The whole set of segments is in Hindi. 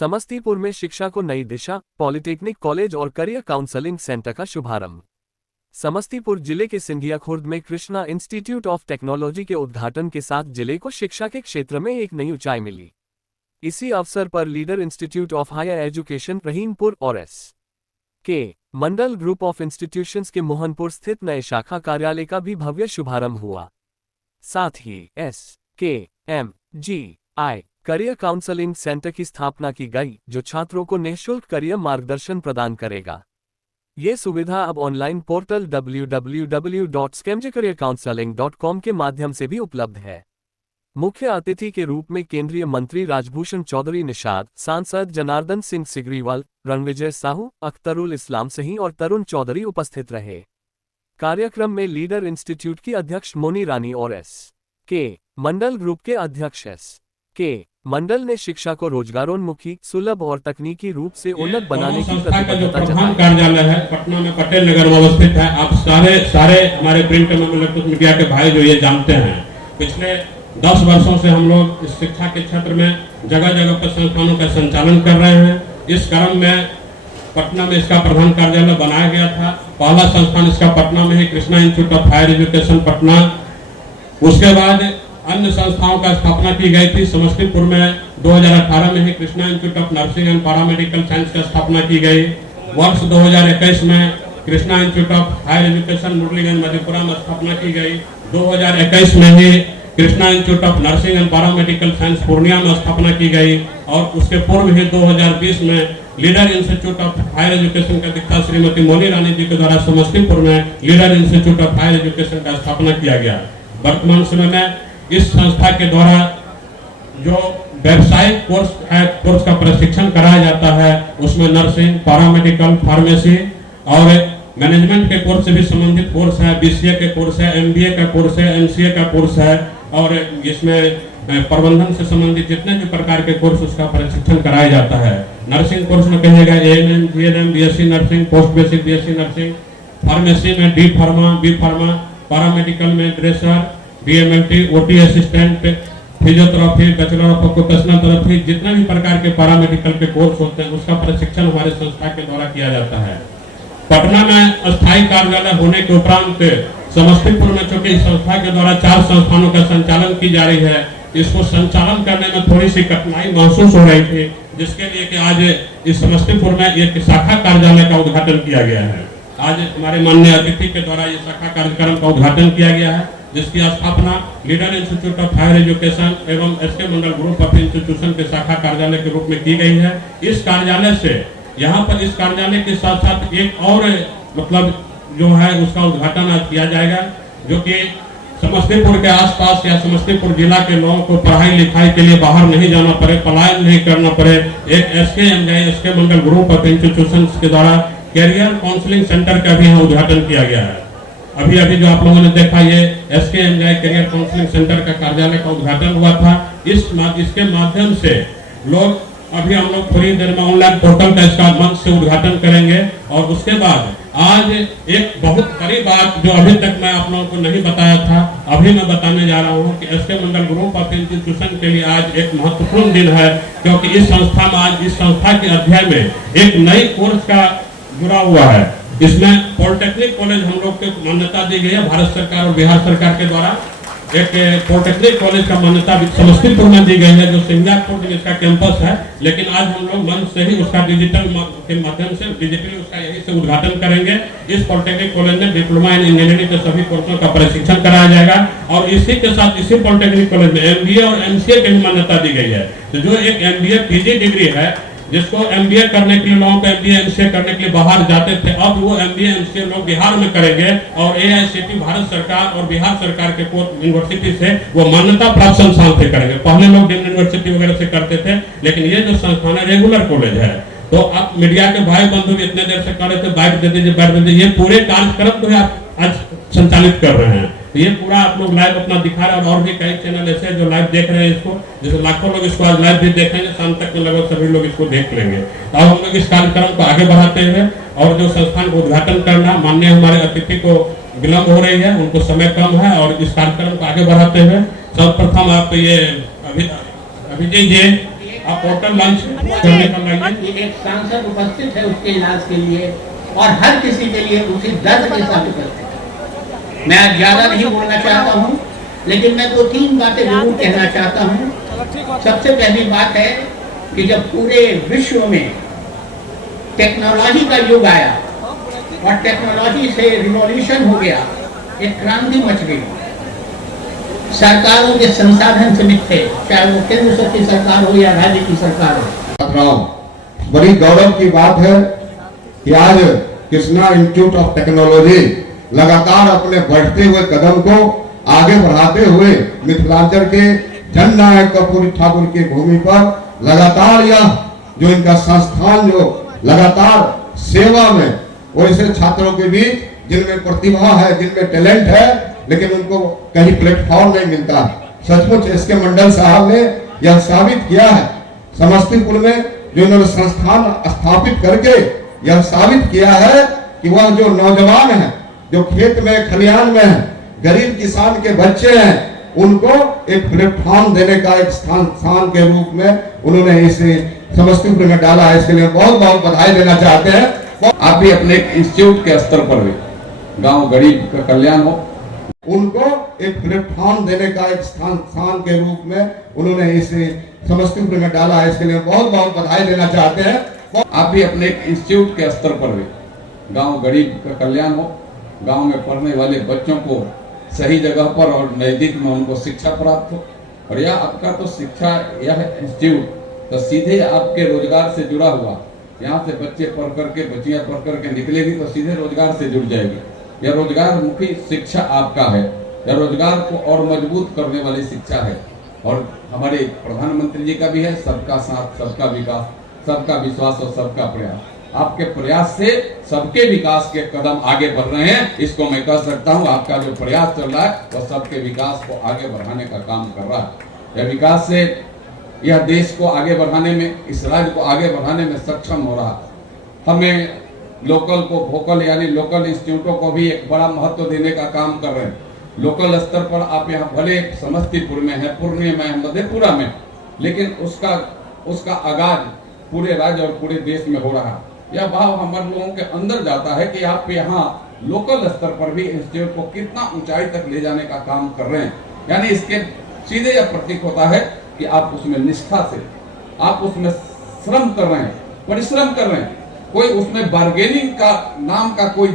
समस्तीपुर में शिक्षा को नई दिशा, पॉलिटेक्निक कॉलेज और करियर काउंसलिंग सेंटर का शुभारंभ। समस्तीपुर जिले के सिंधिया खुर्द में कृष्णा इंस्टीट्यूट ऑफ टेक्नोलॉजी के उद्घाटन के साथ जिले को शिक्षा के क्षेत्र में एक नई ऊंचाई मिली। इसी अवसर पर leader institute of higher education Rahimpur और SK. Mandal group of institutions के मोहनपुर स्थित नए शाखा कार्यालय का भी भव्य शुभारंभ हुआ। साथ ही एस.के.एम.जी.आई. करियर काउंसलिंग सेंटर की स्थापना की गई, जो छात्रों को निःशुल्क करियर मार्गदर्शन प्रदान करेगा। ये सुविधा अब ऑनलाइन पोर्टल www.skemjcareercounseling.com के माध्यम से भी उपलब्ध है। मुख्य अतिथि के रूप में केंद्रीय मंत्री राजभूषण चौधरी निषाद, सांसद जनार्दन सिंह सिग्रीवाल, रणविजय साहू, अख्तरुल इस्लाम सही और तरुण चौधरी उपस्थित रहे। कार्यक्रम में लीडर इंस्टीट्यूट की अध्यक्ष मोनी रानी और एस.के. मंडल ग्रुप के अध्यक्ष एस.के. मंडल ने शिक्षा को रोजगारोन्मुखी, सुलभ और तकनीकी रूप से उन्नत बनाने की प्रतिबद्धता जताई। कार्यालय है पटना में, पटेल नगर में अवस्थित है। आप सारे हमारे प्रिंट मीडिया के भाई जो ये जानते हैं, पिछले 10 वर्षों से हम लोग इस शिक्षा के क्षेत्र में जगह जगह पर संस्थानों का संचालन कर रहे हैं। इस क्रम में पटना में इसका प्रधान कार्यालय बनाया गया था। पहला संस्थान इसका पटना में है, Krishna institute of higher education Patna. उसके बाद अन्य संस्थाओं का स्थापना की गई थी। समस्तीपुर में 2018 में ही Krishna institute of nursing and paramedical science का स्थापना की गई। वर्ष 2021 में Krishna institute of higher education Murliganj Madhepura में स्थापना की गई। 2021 में ही Krishna institute of nursing and paramedical science Purnia में स्थापना की गई। और उसके पूर्व ही 2020 में leader institute of higher education के अध्यक्षा श्रीमती मोनी रानी जी के द्वारा समस्तीपुर में leader institute of higher education का स्थापना किया गया। वर्तमान समय में इस संस्था के द्वारा जो व्यावसायिक कोर्स का प्रशिक्षण कराया जाता है, उसमें नर्सिंग, पैरामेडिकल, फार्मेसी और मैनेजमेंट के कोर्स से भी संबंधित कोर्स है। बीसीए के कोर्स है, एमबीए का कोर्स है, एमसीए का कोर्स है और इसमें प्रबंधन से संबंधित जितने भी प्रकार के कोर्स उसका प्रशिक्षण कराया जाता है। नर्सिंग कोर्स में कहिएगा ANM, GNM, BSc nursing, post basic BSc nursing, pharmacy में D pharma, B pharma, paramedical में dresser, BMLT, OT assistant, physiotherapy, bachelor of occupational therapy, जितने भी प्रकार के पैरामेडिकल के कोर्स होते हैं उसका प्रशिक्षण हमारे संस्था के द्वारा किया जाता है। पटना में अस्थायी कार्यालय होने के उपरांत समस्तीपुर में चूंकि इस संस्था के द्वारा 4 संस्थानों का संचालन की जा रही है, इसको संचालन करने में थोड़ी सी कठिनाई महसूस हो रही थी, जिसके लिए कि आज इस समस्तीपुर में एक शाखा कार्यालय का उद्घाटन किया गया है। आज हमारे माननीय अतिथि के द्वारा ये शाखा कार्यक्रम का उद्घाटन किया गया है, जिसकी स्थापना leader institute of higher education एवं SK. Mandal group of institution के शाखा कार्यालय के रूप में की गई है। इस कार्यालय से यहाँ पर इस कार्यालय के साथ साथ एक और जो है उसका उद्घाटन आज किया जाएगा, जो कि समस्तीपुर के आसपास या समस्तीपुर जिला के लोगों को पढ़ाई लिखाई के लिए बाहर नहीं जाना पड़े, पलायन नहीं करना पड़े। एक SK. Mandal group of institution के द्वारा कैरियर काउंसलिंग सेंटर का भी यहाँ उद्घाटन किया गया है। अभी जो आप लोगों ने देखा, ये एस.के. कैरियर काउंसलिंग सेंटर का कार्यालय का उद्घाटन हुआ था। इसके माध्यम से लोग अभी हम लोग थोड़ी देर में ऑनलाइन पोर्टल का इसका मंच से उद्घाटन करेंगे। और उसके बाद आज एक बहुत बड़ी बात जो अभी तक मैं आप लोगों को नहीं बताया था, अभी मैं बताने जा रहा हूँ कि SK. Mandal group of institution के लिए आज एक महत्वपूर्ण दिन है, क्योंकि इस संस्था में आज इस संस्था के अध्याय में एक नई कोर्स का जुड़ा हुआ है। इसमें पॉलिटेक्निक कॉलेज हम लोग को मान्यता दी गई है भारत सरकार और बिहार सरकार के द्वारा। एक पॉलिटेक्निक कॉलेज का मान्यता समस्तीपुर में दी गई है, जो सिंधिया खुर्द में इसका कैंपस है। लेकिन आज हम लोग मंच से ही उसका डिजिटल के माध्यम से डिजिटली उसका यही से उद्घाटन करेंगे। इस पॉलिटेक्निक कॉलेज में डिप्लोमा इन इंजीनियरिंग के सभी कोर्सों का प्रशिक्षण कराया जाएगा और इसी के साथ इसी पॉलिटेक्निक कॉलेज में एमबीए और एमसीए की भी मान्यता दी गई है। तो जो एक एमबीए पीजी डिग्री है, जिसको एमबीए करने के लिए लोगों को एमबीए एमसीए करने के लिए बाहर जाते थे, अब वो एमबीए एमसीए लोग बिहार में करेंगे और एआईसीटी भारत सरकार और बिहार सरकार के यूनिवर्सिटी से वो मान्यता प्राप्त संस्थान से करेंगे। पहले लोग डीम्ड यूनिवर्सिटी वगैरह से करते थे, लेकिन ये जो संस्थान है रेगुलर कॉलेज है। तो आप मीडिया के भाई बंधु भी इतने देर से कर रहे थे, बाइट दे दीजिए, बैठ दे दीजिए, ये पूरे कार्यक्रम को आप आज संचालित कर रहे हैं। तो ये पूरा आप लोग लाइव अपना दिखा रहे हैं और भी कई चैनल ऐसे जो लाइव देख रहे हैं इसको, जैसे लाखों लोग इसको आज लाइव भी देखेंगे, शाम तक में लगभग सभी लोग इसको देख लेंगे। तो अब हम लोग इस कार्यक्रम को आगे बढ़ाते हुए और जो संस्थान को उद्घाटन करना, माननीय हमारे अतिथि को विलम्ब हो रही है, उनको समय कम है और इस कार्यक्रम को आगे बढ़ाते हुए सर्वप्रथम आप ये अभिजय जी आप पोर्टल लॉन्च करने का लाइए। एक सांसद उपस्थित है उसके इलाज के लिए और हर किसी के लिए उचित दर के साथ उपस्थित है। मैं ज्यादा नहीं बोलना चाहता हूँ, लेकिन मैं 2-3 बातें जरूर कहना चाहता हूँ। सबसे पहली बात है कि जब पूरे विश्व में टेक्नोलॉजी का युग आया और टेक्नोलॉजी से रिवॉल्यूशन हो गया, एक क्रांति मच गई। सरकारों के संसाधन सीमित थे, चाहे वो केंद्र की सरकार हो या राज्य की सरकार हो। बड़ी गौरव की बात है कि आज कृष्णा इंस्टीट्यूट ऑफ टेक्नोलॉजी लगातार अपने बढ़ते हुए कदम को आगे बढ़ाते हुए मिथिलांचल के जननायक कर्पूरी ठाकुर की भूमि पर लगातार यह जो इनका संस्थान जो लगातार सेवा में वैसे छात्रों के बीच जिनमें प्रतिभा है, जिनमें टैलेंट है, लेकिन उनको कहीं प्लेटफॉर्म नहीं मिलता। सचमुच एसके मंडल साहब ने यह साबित किया है, समस्तीपुर में जो इन्होंने संस्थान स्थापित करके यह साबित किया है कि वह जो नौजवान है, जो खेत में खलिहान में है, गरीब किसान के बच्चे हैं, उनको एक प्लेटफॉर्म देने का एक स्थान के रूप में उन्होंने इसे समस्तीपुर में डाला है। इसके लिए बहुत बहुत बधाई देना चाहते हैं। आप भी अपने इंस्टीट्यूट के स्तर पर भी गांव गरीब का कल्याण हो, उनको एक प्लेटफॉर्म देने का एक स्थान के रूप में उन्होंने इसे समस्तीपुर में डाला है। इसके लिए बहुत बहुत बधाई देना चाहते हैं। आप भी अपने इंस्टीट्यूट के स्तर पर भी गांव गरीब का कल्याण हो, गांव में पढ़ने वाले बच्चों को सही जगह पर और नजदीक में उनको शिक्षा प्राप्त हो। और यह आपका तो शिक्षा, यह इंस्टीट्यूट तो सीधे आपके रोजगार से जुड़ा हुआ। यहाँ से बच्चे पढ़ करके, बच्चियां पढ़ करके निकलेगी तो सीधे रोजगार से जुड़ जाएगी। यह रोजगार मुखी शिक्षा आपका है, यह रोजगार को और मजबूत करने वाली शिक्षा है। और हमारे प्रधानमंत्री जी का भी है, सबका साथ, सबका विकास, सबका विश्वास और सबका प्रयास। आपके प्रयास से सबके विकास के कदम आगे बढ़ रहे हैं, इसको मैं कह सकता हूं। आपका जो प्रयास चल रहा है वह सबके विकास को आगे बढ़ाने का काम कर रहा है। यह विकास से यह देश को आगे बढ़ाने में, इस राज्य को आगे बढ़ाने में सक्षम हो रहा है। हमें लोकल को वोकल यानी लोकल इंस्टीट्यूटों को भी एक बड़ा महत्व देने का काम कर रहे हैं। लोकल स्तर पर आप यहाँ भले समस्तीपुर में है, पूर्णिया में है, मधेपुरा में, लेकिन उसका आगाज पूरे राज्य और पूरे देश में हो रहा है। यह भाव हमारे लोगों के अंदर जाता है कि आप यहाँ लोकल स्तर पर भी इंस्टीट्यूट को कितना ऊंचाई तक ले जाने का काम कर रहे हैं। यानी इसके सीधे यह प्रतीक होता है कि आप उसमें निष्ठा से, आप उसमें श्रम कर रहे हैं, परिश्रम कर रहे हैं। कोई उसमें बार्गेनिंग का नाम का कोई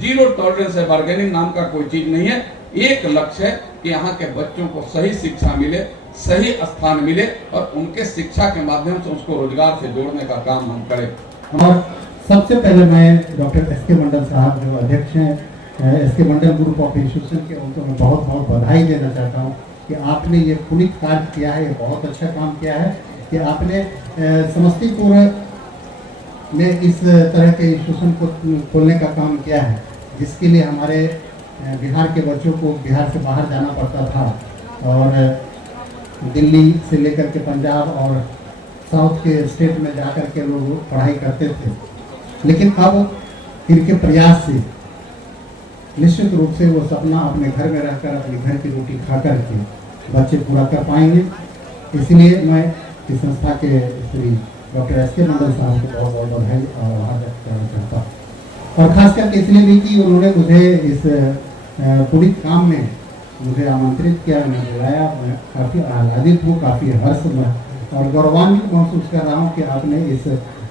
जीरो टॉलरेंस है, बार्गेनिंग नाम का कोई चीज नहीं है। एक लक्ष्य है कि यहाँ के बच्चों को सही शिक्षा मिले, सही स्थान मिले और उनके शिक्षा के माध्यम से उसको रोजगार से जोड़ने का काम हम करें। और सबसे पहले मैं डॉक्टर एसके मंडल साहब जो अध्यक्ष हैं SK Mandal group of institution के, उनको मैं बहुत बहुत बधाई देना चाहता हूँ कि आपने ये पुनीत कार्य किया है, ये बहुत अच्छा काम किया है कि आपने समस्तीपुर में इस तरह के इंस्टीट्यूशन को खोलने का काम किया है, जिसके लिए हमारे बिहार के बच्चों को बिहार से बाहर जाना पड़ता था और दिल्ली से लेकर के पंजाब और साउथ के स्टेट में जाकर के लोग पढ़ाई करते थे। लेकिन अब इनके प्रयास से निश्चित रूप से वो सपना अपने घर में रहकर अपने घर की रोटी खा कर के बच्चे पूरा कर पाएंगे। इसलिए मैं इस संस्था के श्री डॉक्टर एसके मंडल साहब को बहुत बहुत बधाई और आभार व्यक्त करना चाहता हूँ। और खास करके इसलिए भी कि उन्होंने मुझे इस पूरी काम में मुझे आमंत्रित किया, उन्हें बुलाया। मैं काफ़ी आह्लादित हूँ, काफ़ी हर्ष और गौरवान्वित महसूस कर रहा हूँ कि आपने इस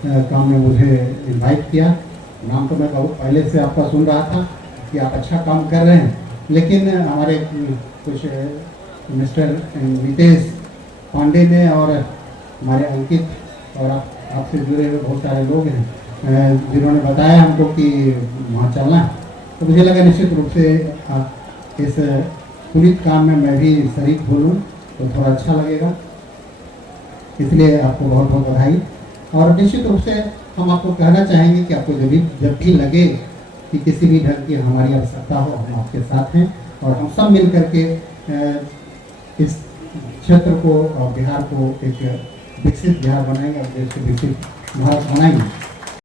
काम में मुझे इनवाइट किया। नाम तो मैं बहुत पहले से आपका सुन रहा था कि आप अच्छा काम कर रहे हैं, लेकिन हमारे कुछ मिस्टर नितेश पांडे ने और हमारे अंकित और आपसे जुड़े हुए बहुत सारे लोग हैं जिन्होंने बताया हमको कि वहाँ चलना है, तो मुझे लगा निश्चित रूप से इस पुनीत काम में मैं भी शरीक बोलूँ तो थोड़ा अच्छा लगेगा। इसलिए आपको बहुत बहुत बधाई। और निश्चित रूप से हम आपको कहना चाहेंगे कि आपको जब भी लगे कि किसी भी ढंग की हमारी आवश्यकता हो, हम आपके साथ हैं और हम सब मिल करके इस क्षेत्र को और बिहार को एक विकसित बिहार बनाएंगे और देश को विकसित भारत बनाएंगे।